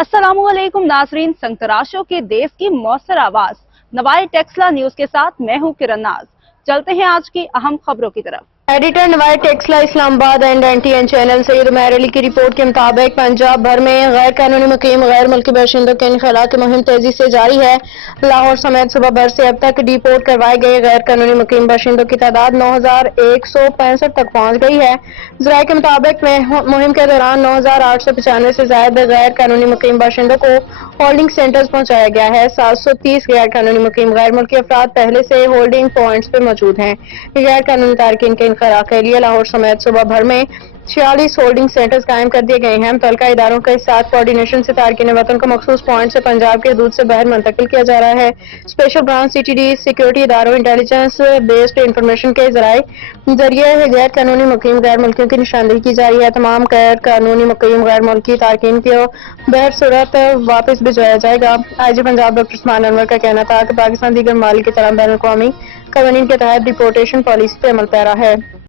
अस्सलामुअलैकुम नाजरीन, संग तराशों के देश की मौसर आवाज नवाई टेक्सला न्यूज के साथ मैं हूं किरण नाज। चलते हैं आज की अहम खबरों की तरफ। एडिटर नवाई Taxila Islamabad and NTN channel Saeed Umair Ali की रिपोर्ट के मुताबिक पंजाब भर में गैर कानूनी मुकीम गैर मुल्की बाशिंदों के इनखला की मुहिम तेजी से जारी है। लाहौर समेत सुबह भर से अब तक डिपोर्ट करवाए गए गैर कानूनी मुकीम बाशिंदों की तादाद 9165 तक पहुंच गई है। ज़राए के मुताबिक मुहिम के दौरान 9895 से ज्यादा गैर कानूनी मुकीम बाशिंदों को होल्डिंग सेंटर्स पहुंचाया गया है। 730 गैर कानूनी मुकीम गैर मुल्की अफराद पहले से होल्डिंग पॉइंट्स पर मौजूद हैं। गैर कानूनी तारकीन के इनखला के लिए लाहौर समेत सुबह भर में 46 होल्डिंग सेंटर्स कायम कर दिए गए हैं। मुतल्लिका इदारों के साथ कोऑर्डिनेशन से तारकीन वतन को मखसूस पॉइंट से पंजाब के हदूद से बाहर मुंतकिल किया जा रहा है। स्पेशल ब्रांच CTD सिक्योरिटी इदारों इंटेलिजेंस बेस्ड इंफॉर्मेशन के जरिए गैर कानूनी मुकीम गैर मुल्कियों की निशानदेही की जा रही है। तमाम गैर कानूनी मुकीम गैर मुल्की तारकीन को बहर सूरत वापस भिजवाया जाएगा। IG पंजाब डॉक्टर उस्मान अनवर का कहना था कि पाकिस्तान दीगर ममालिक की तरह बैनुल अक़वामी क़वानीन के तहत डिपोर्टेशन पॉलिसी पे अमल पैरा है।